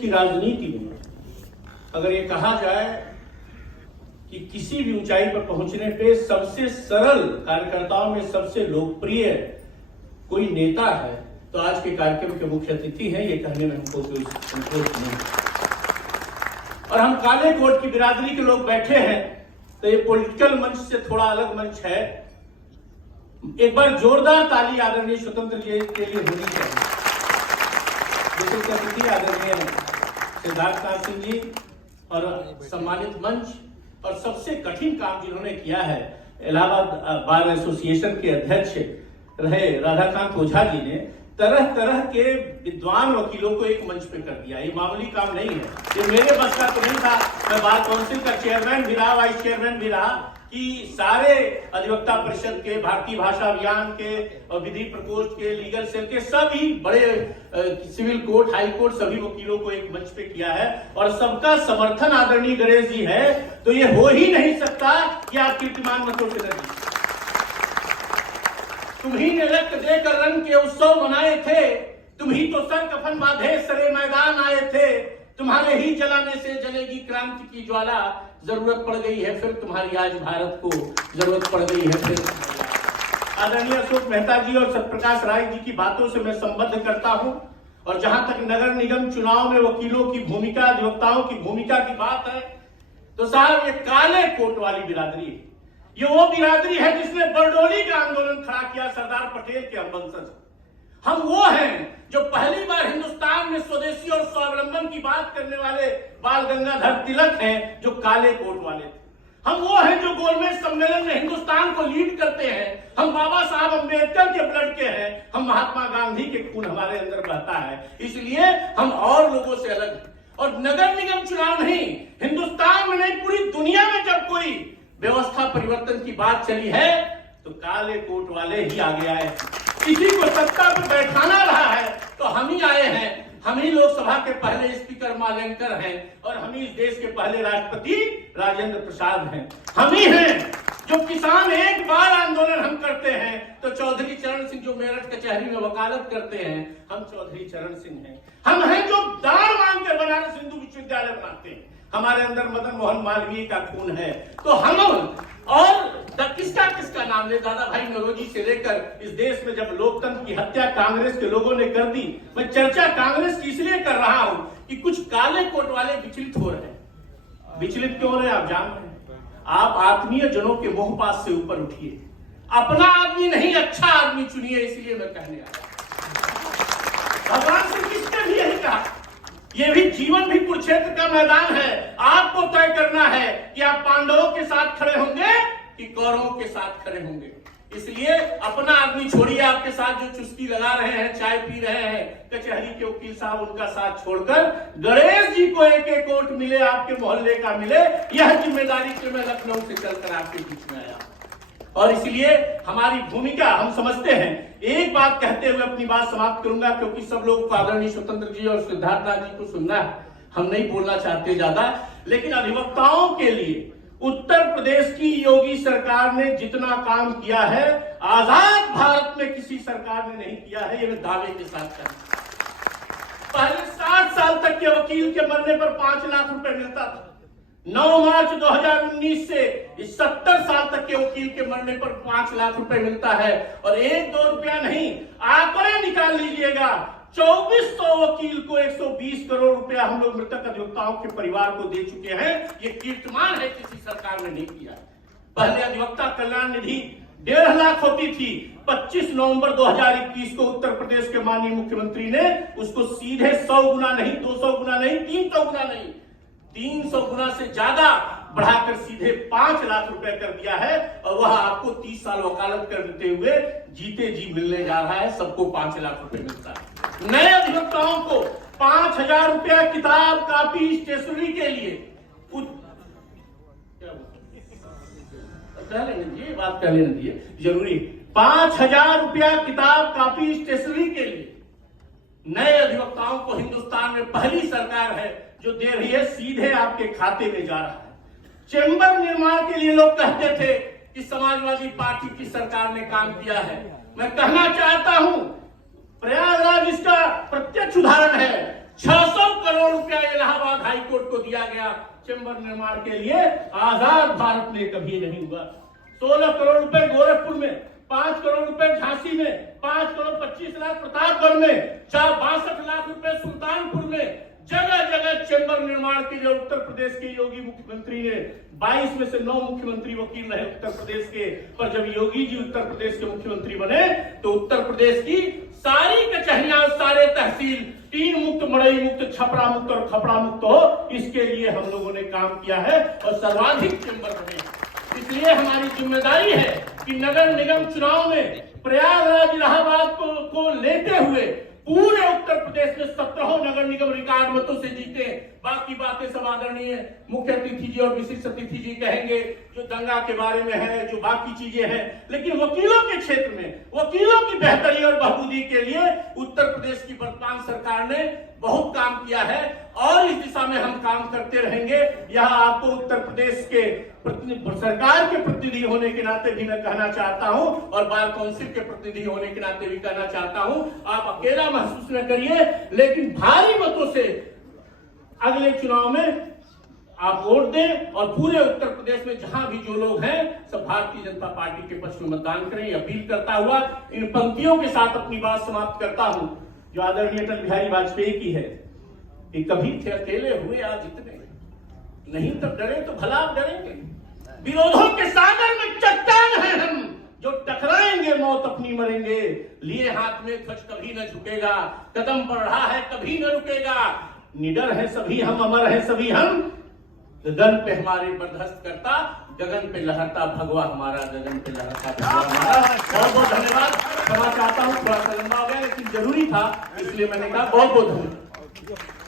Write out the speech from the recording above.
की राजनीति में अगर ये कहा जाए कि किसी भी ऊंचाई पर पहुंचने पे सबसे सरल कार्यकर्ताओं में सबसे लोकप्रिय कोई नेता है तो आज के कार्यक्रम के मुख्य अतिथि हैं, ये कहने में हमको कोई संकोच नहीं। और हम काले कोट की बिरादरी के लोग बैठे हैं तो ये पॉलिटिकल मंच से थोड़ा अलग मंच है। एक बार जोरदार ताली आदरणीय स्वतंत्र जी के लिए होनी चाहिए। आदरणीय सिद्धार्थ सिंह जी और सम्मानित मंच और सबसे कठिन काम जिन्होंने किया है, इलाहाबाद बार एसोसिएशन के अध्यक्ष रहे राधाकांत ओझा जी ने तरह तरह के विद्वान वकीलों को एक मंच पे कर दिया। ये मामूली काम नहीं है, ये मेरे बस का तो नहीं था। मैं बार काउंसिल का चेयरमैन भी रहा, वाइस चेयरमैन भी रहा कि सारे अधिवक्ता परिषद के, भारतीय भाषा अभियान के और विधि प्रकोष्ठ के, लीगल सेल के सभी बड़े सिविल कोर्ट, हाई कोर्ट सभी वकीलों को एक मंच पे किया है और सबका समर्थन आदरणीय गणेश जी है। तो ये हो ही नहीं सकता कि आप कीर्तिमान मतों से नहीं। तुम्ही ने रक्त देकर रंग के उत्सव मनाए थे, तुम्ही तो सर कफन बांधे सरे मैदान आए थे, तुम्हारे ही जलाने से जलेगी क्रांति की ज्वाला, जरूरत पड़ गई है फिर तुम्हारी आज भारत को, जरूरत पड़ गई है फिर। आदरणीय अशोक मेहता जी और सत्यप्रकाश राय जी की बातों से मैं संबद्ध करता हूं। और जहां तक नगर निगम चुनाव में वकीलों की भूमिका, अधिवक्ताओं की भूमिका की बात है तो साहब ये काले कोट वाली बिरादरी है। ये वो बिरादरी है जिसने बरडोली का आंदोलन खड़ा किया, सरदार पटेल के हम वंशज। हम वो हैं जो पहली बार हिंदुस्तान में स्वदेशी और स्वावलंबन की बात करने वाले बाल गंगाधर तिलक हैं जो काले कोट वाले थे। हम वो हैं जो गोलमेज सम्मेलन में हिंदुस्तान को लीड करते हैं। हम बाबा साहब अम्बेडकर के ब्लड के हैं, हम महात्मा गांधी के खून हमारे अंदर बहता है, इसलिए हम और लोगों से अलग हैं। और नगर निगम चुनाव नहीं, हिंदुस्तान में नहीं पूरी दुनिया में जब कोई व्यवस्था परिवर्तन की बात चली है तो काले कोट वाले ही आगे आए। किसी को सत्ता पर बैठाना रहा है तो हम ही आए हैं। हम ही लोकसभा के पहले स्पीकर मालेंकर हैं और हम ही इस देश के पहले राष्ट्रपति राजेंद्र प्रसाद हैं। हम ही हैं जो किसान एक बार आंदोलन हम करते हैं तो चौधरी चरण सिंह जो मेरठ कचहरी में वकालत करते हैं, हम चौधरी चरण सिंह हैं। हम हैं जो दान मांग के बनारस हिंदू विश्वविद्यालय बनाते हैं, हमारे अंदर मदन मोहन मालवीय का खून है। तो हम और किसका नाम ले, दादा भाई नौरोजी से लेकर इस देश में जब लोकतंत्र की हत्या कांग्रेस के लोगों ने कर दी, मैं चर्चा कांग्रेस की इसलिए कर रहा हूं कि कुछ काले कोट वाले विचलित हो रहे हैं। विचलित क्यों हो रहे हैं आप जान रहे हैं? आप आत्मीय जनों के मोहपास से ऊपर उठिए, अपना आदमी नहीं अच्छा आदमी चुनिए। इसलिए मैं कहने आया, भगवान श्री कृष्ण ने भी यही कहा, ये भी जीवन भी कुरुक्षेत्र का मैदान है। आपको तय करना है कि आप पांडवों के साथ खड़े होंगे कि कौरवों के साथ खड़े होंगे। इसलिए अपना आदमी छोड़िए, आपके साथ जो चुस्की लगा रहे हैं, चाय पी रहे हैं, कचहरी के वकील साहब, उनका साथ छोड़कर गणेश जी को एक एक वोट मिले, आपके मोहल्ले का मिले, यह जिम्मेदारी से मैं लखनऊ से चलकर आपके बीच में आया। और इसलिए हमारी भूमिका हम समझते हैं। एक बात कहते हुए अपनी बात समाप्त करूंगा क्योंकि सब लोग को आदरणीय स्वतंत्र जी और सिद्धार्थ जी को सुनना है, हम नहीं बोलना चाहते ज्यादा। लेकिन अधिवक्ताओं के लिए उत्तर प्रदेश की योगी सरकार ने जितना काम किया है आजाद भारत में किसी सरकार ने नहीं किया है, ये मैं दावे के साथ कहूं। पहले 60 साल तक के वकील के मरने पर 5 लाख रुपए मिलता था। 9 मार्च 2019 से 70 साल तक के वकील के मरने पर 5 लाख रुपए मिलता है। और 1-2 रुपया नहीं, आंकड़े निकाल लीजिएगा, 2400 वकील को 120 करोड़ रुपया हम लोग मृतक अधिवक्ताओं के परिवार को दे चुके हैं। ये कीर्तिमान है, किसी सरकार ने नहीं किया। पहले अधिवक्ता कल्याण निधि 1.5 लाख होती थी। 25 नवंबर 2021 को उत्तर प्रदेश के माननीय मुख्यमंत्री ने उसको सीधे 100 गुना नहीं, 200 गुना नहीं, 300 गुना नहीं, 300 गुना से ज्यादा बढ़ाकर सीधे 5 लाख रुपए कर दिया है। और वह आपको 30 साल वकालत करते हुए जीते जी मिलने जा रहा है। सबको 5 लाख रुपए मिलता है। नए अधिवक्ताओं को 5,000 रुपया किताब, कापी, स्टेशनरी के लिए ये बात कह लेने दीजिए, जरूरी 5,000 रुपया किताब, कापी, स्टेशनरी के लिए नए अधिवक्ताओं को हिंदुस्तान में पहली सरकार है जो दे रही है, सीधे आपके खाते में जा रहा है। चेंबर निर्माण के लिए लोग कहते थे कि समाजवादी पार्टी की सरकार ने काम किया है। मैं कहना चाहता हूं, प्रयागराज इसका प्रत्यक्ष उदाहरण है। 600 करोड़ रुपया इलाहाबाद हाईकोर्ट को दिया गया चैम्बर निर्माण के लिए। आजाद भारत में कभी नहीं हुआ। 16 करोड़ रुपए गोरखपुर में, 5 करोड़ रुपए झांसी में, 5 करोड़ 25 लाख प्रतापगढ़ में, 62 लाख रुपए सुल्तानपुर में, जगह जगह चैम्बर निर्माण के लिए उत्तर प्रदेश के योगी मुख्यमंत्री ने 22 में से 9 मुख्यमंत्री वकील रहे उत्तर प्रदेश के। पर जब योगी जी उत्तर प्रदेश के मुख्यमंत्री बने तो उत्तर प्रदेश की सारी कचहरियां, सारे तहसील टीन मुक्त, मड़ई मुक्त, छपरा मुक्त और खपड़ा मुक्त हो, इसके लिए हम लोगों ने काम किया है और सर्वाधिक चैम्बर बने। इसलिए हमारी जिम्मेदारी है कि नगर निगम चुनाव में प्रयागराज इलाहाबाद को लेते हुए पूरे उत्तर प्रदेश में 17 नगर निगम रिकॉर्ड मतों से जीते। बाकी बातें सब आदरणीय मुख्य अतिथि जी और विशिष्ट अतिथि जी कहेंगे, जो दंगा के बारे में है, जो बाकी चीजें हैं। लेकिन वकीलों के क्षेत्र में वकीलों की बेहतरी और बहबूदी के लिए उत्तर प्रदेश की वर्तमान सरकार ने बहुत काम किया है और इस दिशा में हम काम करते रहेंगे। यहाँ आपको उत्तर प्रदेश के सरकार के प्रतिनिधि होने के नाते भी मैं कहना चाहता हूं और बार काउंसिल के प्रतिनिधि होने के नाते भी कहना चाहता हूं, आप अकेला महसूस न करिए, लेकिन भारी मतों से अगले चुनाव में आप वोट दें और पूरे उत्तर प्रदेश में जहां भी जो लोग हैं सब भारतीय जनता पार्टी के पक्ष में मतदान करें। अपील करता हुआ इन पंक्तियों के साथ अपनी बात समाप्त करता हूं जो आदरणीय अटल बिहारी वाजपेयी की है कि कभी थे अकेले हुए आज इतने, नहीं तब डरे तो भला आप डरेंगे। विरोधों के सागर में चट्टान है हम, जो टकराएंगे मौत अपनी मरेंगे। लिए हाथ में ध्वज कभी न झुकेगा, कदम बढ़ रहा है कभी न रुकेगा। निडर है सभी हम, अमर है सभी हम, गगन पे हमारे बर्दाश्त करता, गगन पे लहरता भगवा हमारा, गगन पे लहरता भगवा हमारा। बहुत बहुत धन्यवाद। क्षमा चाहता हूँ थोड़ा सा लंबा हो गया लेकिन जरूरी था, इसलिए मैंने कहा बहुत बहुत धन्यवाद।